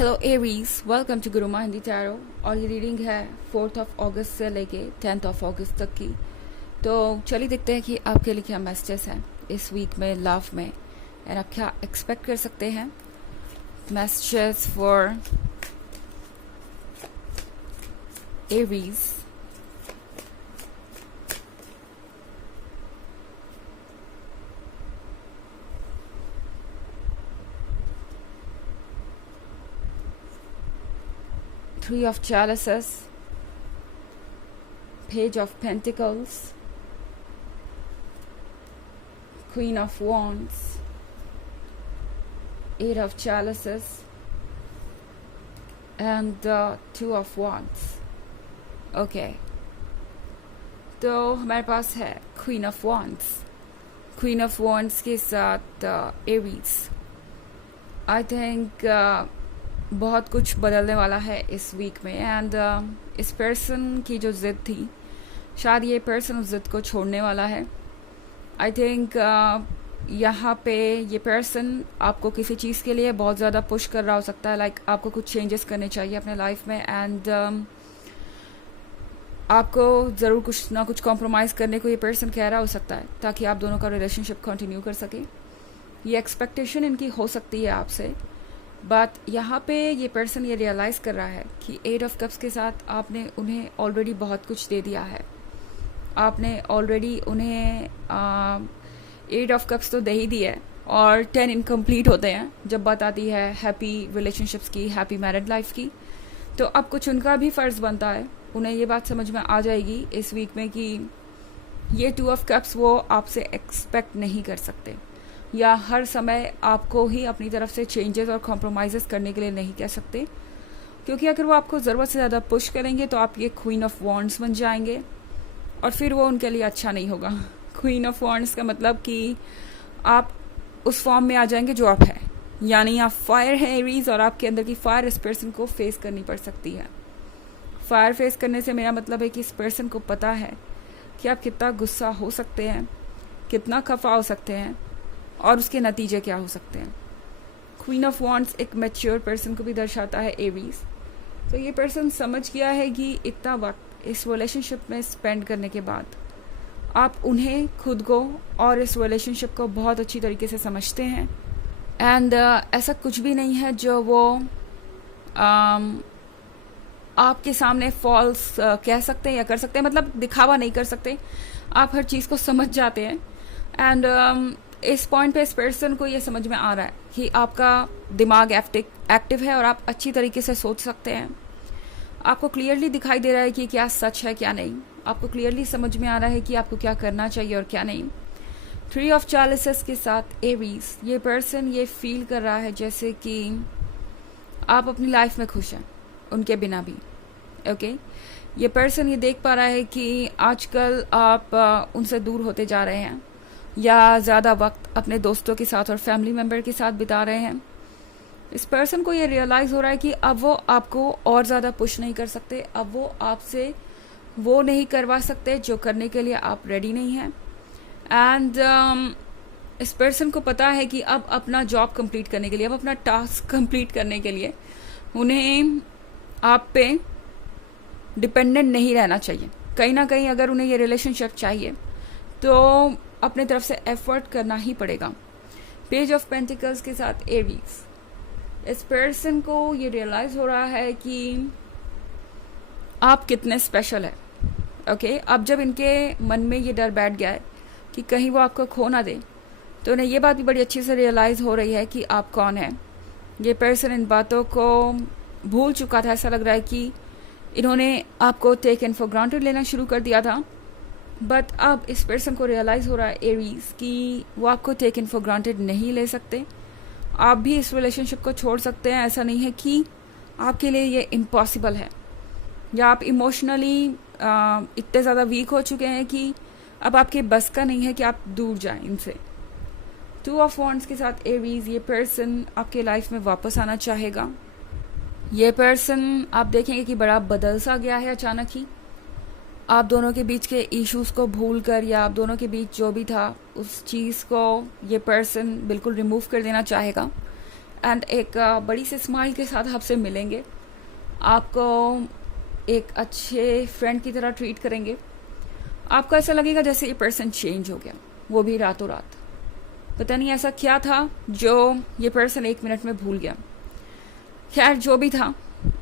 Hello Aries, welcome to Guru Hindi tarot. और ये reading है 4 अगस्त से लेके 10 अगस्त तक की। तो चलिए देखते हैं कि आपके लिए क्या मैसेजेस हैं इस वीक में लव में, एंड आप क्या एक्सपेक्ट कर सकते हैं। Messages for Aries. Three of Chalices, Page of Pentacles, Queen of Wands, Eight of Chalices, and Two of Wands. Okay. तो हमारे पास है Queen of Wands. Queen of Wands के साथ Aries. I think बहुत कुछ बदलने वाला है इस वीक में, एंड इस पर्सन की जो ज़िद थी, शायद ये पर्सन उस ज़िद को छोड़ने वाला है। आई थिंक यहाँ पे ये पर्सन आपको किसी चीज़ के लिए बहुत ज़्यादा पुश कर रहा हो सकता है, लाइक आपको कुछ चेंजेस करने चाहिए अपने लाइफ में, एंड आपको ज़रूर कुछ ना कुछ कॉम्प्रोमाइज़ करने को ये पर्सन कह रहा हो सकता है ताकि आप दोनों का रिलेशनशिप कंटिन्यू कर सके। ये एक्सपेक्टेशन इनकी हो सकती है आपसे, बट यहाँ पे ये पर्सन ये रियलाइज़ कर रहा है कि 8 ऑफ कप्स के साथ आपने उन्हें ऑलरेडी बहुत कुछ दे दिया है। आपने ऑलरेडी उन्हें 8 ऑफ कप्स तो दे ही दिए, और 10 इनकम्प्लीट होते हैं जब बात आती है हैप्पी रिलेशनशिप्स की, हैप्पी मैरिड लाइफ की। तो अब कुछ उनका भी फ़र्ज़ बनता है, उन्हें ये बात समझ में आ जाएगी इस वीक में कि ये 2 ऑफ कप्स वो आपसे एक्सपेक्ट नहीं कर सकते, या हर समय आपको ही अपनी तरफ से चेंजेस और कॉम्प्रोमाइज़ करने के लिए नहीं कह सकते, क्योंकि अगर वो आपको ज़रूरत से ज़्यादा पुश करेंगे तो आप ये क्वीन ऑफ वॉन्ड्स बन जाएंगे, और फिर वो उनके लिए अच्छा नहीं होगा। क्वीन ऑफ वॉन्ड्स का मतलब कि आप उस फॉर्म में आ जाएंगे जो आप हैं, यानी आप फायर है एरीज, और आपके अंदर की फायर इस पर्सन को फेस करनी पड़ सकती है। फायर फेस करने से मेरा मतलब है कि इस पर्सन को पता है कि आप कितना गुस्सा हो सकते हैं, कितना खफा हो सकते हैं, और उसके नतीजे क्या हो सकते हैं। क्वीन ऑफ वॉन्ड्स एक मैच्योर पर्सन को भी दर्शाता है एरीज। तो ये पर्सन समझ गया है कि इतना वक्त इस रिलेशनशिप में स्पेंड करने के बाद आप उन्हें, खुद को और इस रिलेशनशिप को बहुत अच्छी तरीके से समझते हैं, एंड ऐसा कुछ भी नहीं है जो वो आपके सामने फॉल्स कह सकते हैं या कर सकते हैं, मतलब दिखावा नहीं कर सकते। आप हर चीज़ को समझ जाते हैं, एंड इस पॉइंट पे इस पर्सन को ये समझ में आ रहा है कि आपका दिमाग एक्टिव है और आप अच्छी तरीके से सोच सकते हैं। आपको क्लियरली दिखाई दे रहा है कि क्या सच है क्या नहीं। आपको क्लियरली समझ में आ रहा है कि आपको क्या करना चाहिए और क्या नहीं। 3 ऑफ चैलिसेस के साथ एरीज, ये पर्सन ये फील कर रहा है जैसे कि आप अपनी लाइफ में खुश हैं उनके बिना भी। ओके, ये पर्सन ये देख पा रहा है कि आजकल आप उनसे दूर होते जा रहे हैं, या ज़्यादा वक्त अपने दोस्तों के साथ और फैमिली मेम्बर के साथ बिता रहे हैं। इस पर्सन को ये रियलाइज़ हो रहा है कि अब वो आपको और ज़्यादा पुश नहीं कर सकते, अब वो आपसे वो नहीं करवा सकते जो करने के लिए आप रेडी नहीं हैं। एंड इस पर्सन को पता है कि अब अपना जॉब कंप्लीट करने के लिए, अब अपना टास्क कंप्लीट करने के लिए उन्हें आप पे डिपेंडेंट नहीं रहना चाहिए। कहीं ना कहीं अगर उन्हें ये रिलेशनशिप चाहिए तो अपने तरफ से एफर्ट करना ही पड़ेगा। पेज ऑफ पेंटिकल्स के साथ एरीज, इस पर्सन को ये रियलाइज हो रहा है कि आप कितने स्पेशल है। ओके, अब जब इनके मन में ये डर बैठ गया है कि कहीं वो आपको खो ना दे, तो उन्हें ये बात भी बड़ी अच्छे से रियलाइज हो रही है कि आप कौन हैं। ये पर्सन इन बातों को भूल चुका था। ऐसा लग रहा है कि इन्होंने आपको टेकन फॉर ग्रांटेड लेना शुरू कर दिया था, बट अब इस पर्सन को रियलाइज़ हो रहा है एरीज कि वो आपको टेकन फॉर ग्रांटेड नहीं ले सकते। आप भी इस रिलेशनशिप को छोड़ सकते हैं। ऐसा नहीं है कि आपके लिए ये इम्पॉसिबल है, या आप इमोशनली इतने ज़्यादा वीक हो चुके हैं कि अब आपके बस का नहीं है कि आप दूर जाएं इनसे। 2 ऑफ वॉन्ड्स के साथ एरीज, ये पर्सन आपके लाइफ में वापस आना चाहेगा। ये पर्सन आप देखेंगे कि बड़ा बदल सा गया है अचानक ही। आप दोनों के बीच के इश्यूज़ को भूल कर, या आप दोनों के बीच जो भी था उस चीज़ को ये पर्सन बिल्कुल रिमूव कर देना चाहेगा, एंड एक बड़ी सी स्माइल के साथ आपसे मिलेंगे, आपको एक अच्छे फ्रेंड की तरह ट्रीट करेंगे। आपको ऐसा लगेगा जैसे ये पर्सन चेंज हो गया, वो भी रातों रात। पता नहीं ऐसा क्या था जो ये पर्सन 1 मिनट में भूल गया। खैर जो भी था,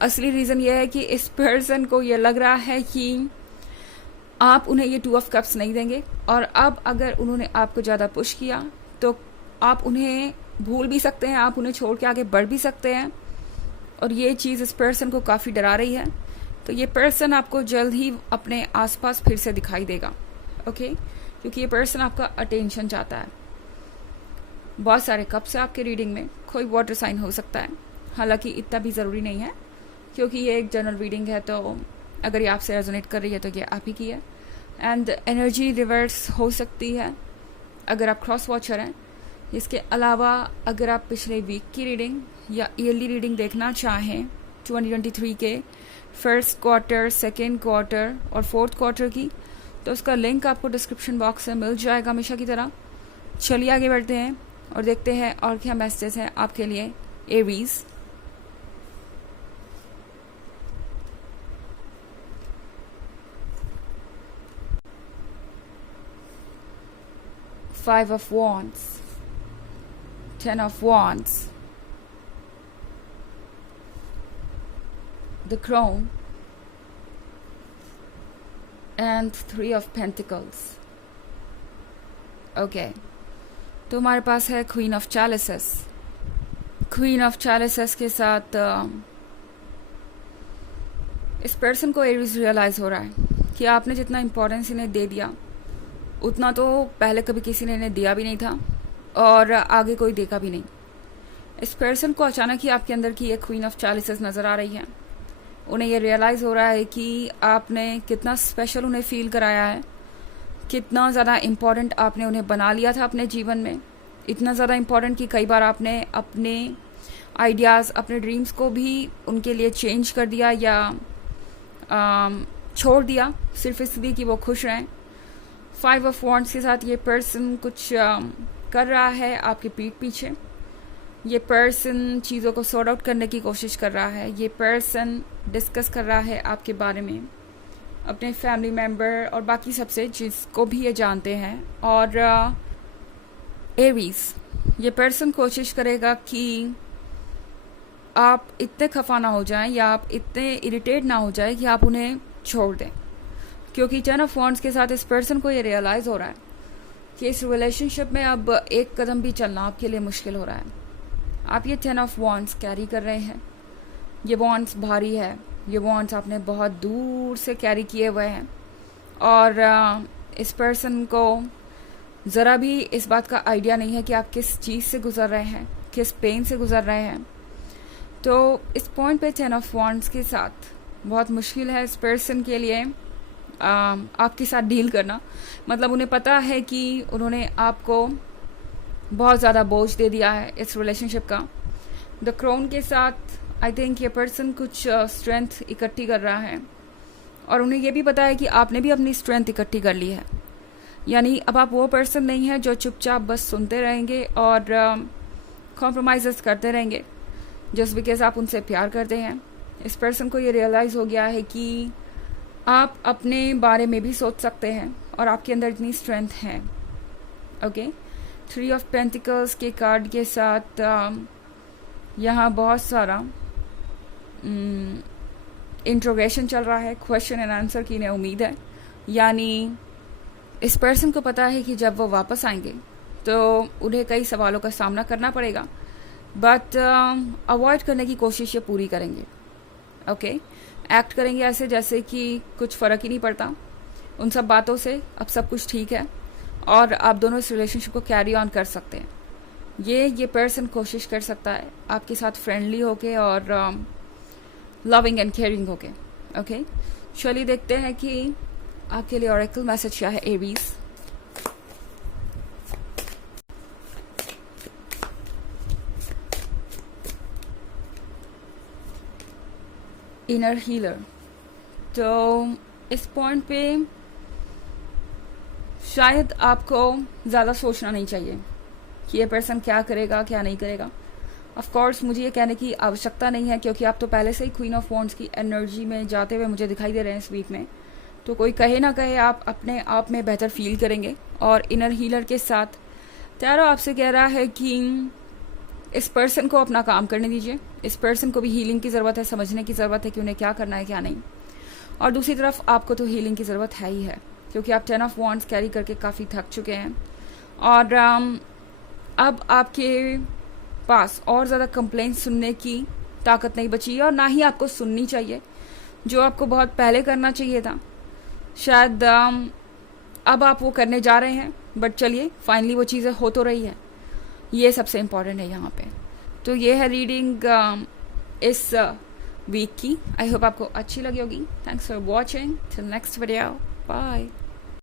असली रीज़न ये है कि इस पर्सन को ये लग रहा है कि आप उन्हें ये 2 ऑफ कप्स नहीं देंगे, और अब अगर उन्होंने आपको ज़्यादा पुश किया तो आप उन्हें भूल भी सकते हैं, आप उन्हें छोड़ के आगे बढ़ भी सकते हैं, और ये चीज़ इस पर्सन को काफ़ी डरा रही है। तो ये पर्सन आपको जल्द ही अपने आसपास फिर से दिखाई देगा, ओके, क्योंकि ये पर्सन आपका अटेंशन चाहता है। बहुत सारे कप्स है आपके रीडिंग में, कोई वाटर साइन हो सकता है, हालांकि इतना भी ज़रूरी नहीं है क्योंकि ये एक जनरल रीडिंग है, तो अगर ये आपसे रेजोनेट कर रही है तो ये आप ही की है। एंड एनर्जी रिवर्स हो सकती है अगर आप क्रॉस वॉचर हैं। इसके अलावा अगर आप पिछले वीक की रीडिंग या ईयरली रीडिंग देखना चाहें 2023 के फर्स्ट क्वार्टर, सेकेंड क्वार्टर और फोर्थ क्वार्टर की, तो उसका लिंक आपको डिस्क्रिप्शन बॉक्स में मिल जाएगा हमेशा की तरह। चलिए आगे बढ़ते हैं और देखते हैं और क्या मैसेजेस हैं आपके लिए Aries. Five of Wands, Ten of Wands, the Crown, and Three of Pentacles. Okay, तो हमारे पास है क्वीन ऑफ चैलिसेस। क्वीन ऑफ चैलिसेस के साथ इस पर्सन को एरीज रियलाइज हो रहा है कि आपने जितना इम्पोर्टेंस इन्हें दे दिया उतना तो पहले कभी किसी ने इन्हें दिया भी नहीं था और आगे कोई देखा भी नहीं। इस पर्सन को अचानक ही आपके अंदर की एक क्वीन ऑफ चैलिसेस नज़र आ रही है। उन्हें ये रियलाइज़ हो रहा है कि आपने कितना स्पेशल उन्हें फील कराया है, कितना ज़्यादा इम्पोर्टेंट आपने उन्हें बना लिया था अपने जीवन में। इतना ज़्यादा इम्पोर्टेंट कि कई बार आपने अपने आइडियाज़, अपने ड्रीम्स को भी उनके लिए चेंज कर दिया या छोड़ दिया सिर्फ इसलिए कि वो खुश रहें। 5 ऑफ वॉन्ड्स के साथ ये पर्सन कुछ कर रहा है आपके पीठ पीछे। ये पर्सन चीज़ों को सॉर्ट आउट करने की कोशिश कर रहा है। ये पर्सन डिस्कस कर रहा है आपके बारे में अपने फैमिली मेम्बर और बाकी सबसे जिसको भी ये जानते हैं। और एरीज, ये पर्सन कोशिश करेगा कि आप इतने खफा ना हो जाएं या आप इतने इरिटेट ना हो जाए कि आप उन्हें छोड़ दें, क्योंकि 10 ऑफ वॉन्ड्स के साथ इस पर्सन को ये रियलाइज़ हो रहा है कि इस रिलेशनशिप में अब एक कदम भी चलना आपके लिए मुश्किल हो रहा है। आप ये 10 ऑफ वॉन्ड्स कैरी कर रहे हैं। ये वॉन्ड्स भारी है, ये वॉन्ड्स आपने बहुत दूर से कैरी किए हुए हैं और इस पर्सन को ज़रा भी इस बात का आइडिया नहीं है कि आप किस चीज़ से गुज़र रहे हैं, किस पेन से गुज़र रहे हैं। तो इस पॉइंट पे 10 ऑफ वॉन्ड्स के साथ बहुत मुश्किल है इस पर्सन के लिए आपके साथ डील करना। मतलब उन्हें पता है कि उन्होंने आपको बहुत ज़्यादा बोझ दे दिया है इस रिलेशनशिप का। द क्राउन के साथ आई थिंक ये पर्सन कुछ स्ट्रेंथ इकट्ठी कर रहा है और उन्हें ये भी पता है कि आपने भी अपनी स्ट्रेंथ इकट्ठी कर ली है। यानी अब आप वो पर्सन नहीं है जो चुपचाप बस सुनते रहेंगे और कॉम्प्रोमाइज़ करते रहेंगे जस्ट बिकॉज आप उनसे प्यार करते हैं। इस पर्सन को ये रियलाइज़ हो गया है कि आप अपने बारे में भी सोच सकते हैं और आपके अंदर इतनी स्ट्रेंथ है। ओके, 3 ऑफ पेंटिकल्स के कार्ड के साथ यहाँ बहुत सारा इंट्रोगेशन चल रहा है, क्वेश्चन एंड आंसर की इन्हें उम्मीद है। यानी इस पर्सन को पता है कि जब वो वापस आएंगे तो उन्हें कई सवालों का सामना करना पड़ेगा, बट अवॉइड करने की कोशिश ये पूरी करेंगे। ओके, एक्ट करेंगे ऐसे जैसे कि कुछ फ़र्क ही नहीं पड़ता उन सब बातों से, अब सब कुछ ठीक है और आप दोनों इस रिलेशनशिप को कैरी ऑन कर सकते हैं। ये पर्सन कोशिश कर सकता है आपके साथ फ्रेंडली होके और लविंग एंड केयरिंग होके। ओके, चलिए देखते हैं कि आपके लिए ऑरेकल मैसेज क्या है एरीज। इनर हीलर, तो इस पॉइंट पे शायद आपको ज़्यादा सोचना नहीं चाहिए कि ये पर्सन क्या करेगा क्या नहीं करेगा। ऑफ कोर्स मुझे ये कहने की आवश्यकता नहीं है, क्योंकि आप तो पहले से ही क्वीन ऑफ वॉन्ड्स की एनर्जी में जाते हुए मुझे दिखाई दे रहे हैं इस वीक में। तो कोई कहे ना कहे आप अपने आप में बेहतर फील करेंगे। और इनर हीलर के साथ टैरो आपसे कह रहा है कि इस पर्सन को अपना काम करने दीजिए। इस पर्सन को भी हीलिंग की ज़रूरत है, समझने की ज़रूरत है कि उन्हें क्या करना है क्या नहीं। और दूसरी तरफ आपको तो हीलिंग की ज़रूरत है ही है, क्योंकि आप 10 ऑफ वॉन्ड्स कैरी करके काफ़ी थक चुके हैं। और अब आपके पास और ज़्यादा कंप्लेंट सुनने की ताकत नहीं बची है, और ना ही आपको सुननी चाहिए। जो आपको बहुत पहले करना चाहिए था, शायद अब आप वो करने जा रहे हैं, बट चलिए फाइनली वो चीज़ें हो तो रही है, ये सबसे इम्पॉर्टेंट है यहाँ पे। तो ये है रीडिंग इस वीक की। आई होप आपको अच्छी लगी होगी। Thanks for watching, till next video, bye.